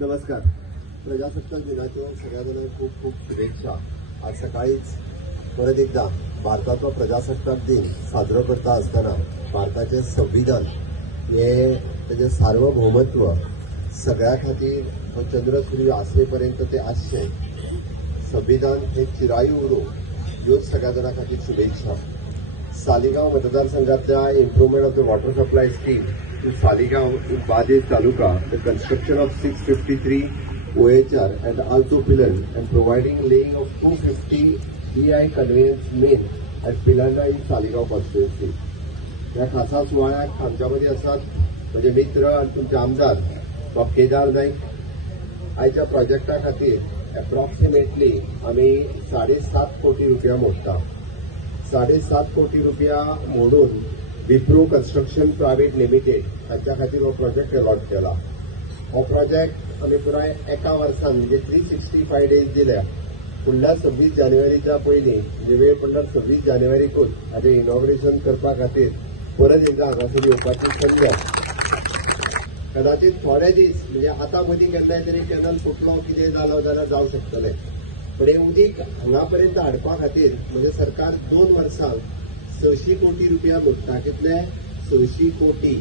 नमस्कार. प्रजासत्ताक दिनाच्या सगळ्यांना खूप खूप शुभेच्छा. आज सकाळीच परत एकदा भारताचा प्रजासत्ताक दिन साजरा करता असताना भारताचे संविधान हे त्याचे सार्वभौमत्व सगळ्या खातीर चंद्र सूर्य आसरेपर्यंत ते आसचे संविधान हे चिरायू उरो ह्योच सगळ्या जाणां खातीर शुभेच्छा. सालिगांव मतदारसंघातल्या improvement of the water supply scheme in Saligaon in Badir Taluka, the construction of 653 OHR and also pillar and providing laying of 250 DI conveyance main at Pilanda in Saligaon constituency. या खासा सुवाळ्याक आमच्यामध्ये असतात म्हणजे मित्र आणि तुमचे आमदार डॉ. केदार नाईक. आयच्या प्रोजेक्टा खातीर अप्रॉक्सिमेटली आम्ही 7.5 कोटी रुपया मोडटा. 7.5 कोटी रुपया मोडून विप्रो कन्स्ट्रक्शन प्रायव्हेट लिमिटेड हांच्या खातीर हो प्रोजेक्ट अलॉट केला. हो प्रोजेक्ट आमी पुराय एका वर्सान म्हणजे 365 डेज दिल्या. फुडल्या 26 जानेवारीच्या पयलीं म्हणजे वेळ पडल्यार 26 जानेवारीकूच हाचें इनॉग्रेशन करपा खातीर परत एकदां हांगासर येवपाची संद. कदाचित थोडे दीस म्हणजे आतां मदीं केन्नाय तरी कॅनल फुटलो कितें जालो जाल्यार जावं शकतलें, पण हें उदीक हांगा पर्यंत हाडपा खातीर म्हणजे सरकार 2 वर्सांक 600 कोटी रुपया मोडटा. कितले 600 कोटी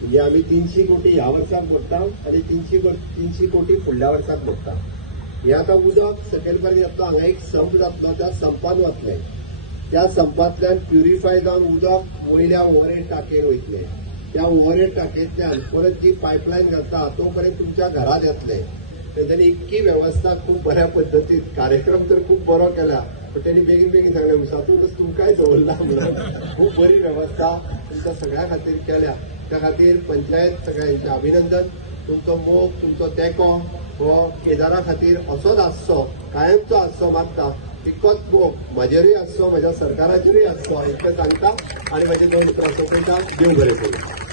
म्हणजे आम्ही 300 कोटी ह्या वर्साक मोडटा आणि 300 कोटी फुडल्या वर्साक मोडटा. हे आता उदक सकयल पर्यंत येतलो. हांगा एक संप जातलो, त्या संपान वतले. त्या संपांतल्यान प्युरिफाय जावन उदक वयल्या ओव्हरहेड टाकयेर वयतले. त्या ओव्हरहेड टाकयेंतल्यान परत जी पायपलायन घालता तो पर्यंत तुमच्या घरात येतले. तेंच्यांनी इतकी वेवस्था खूप बऱ्या पद्दतीन कार्यक्रम तर खूप बरो केला, पण त्यांनी बेगीन बेगीन सांगलें उसातूच तुमकांय दवरला म्हणून खूप बरी वेवस्था तुमच्या सगळ्या खातीर केल्या. त्या खातीर पंचायत सगळ्यांचे अभिनंदन. तुमचो मोग, तुमचो तेंको हो केदारा खातीर असोच आसचो, कायमचो आसचो मागता. तितकोच मोग म्हाजेरूय आसचो, म्हज्या सरकाराचेरूय आसचो इतलें सांगता आणि म्हजे दोन मित्रां सोंपयता. देव बरें करूं.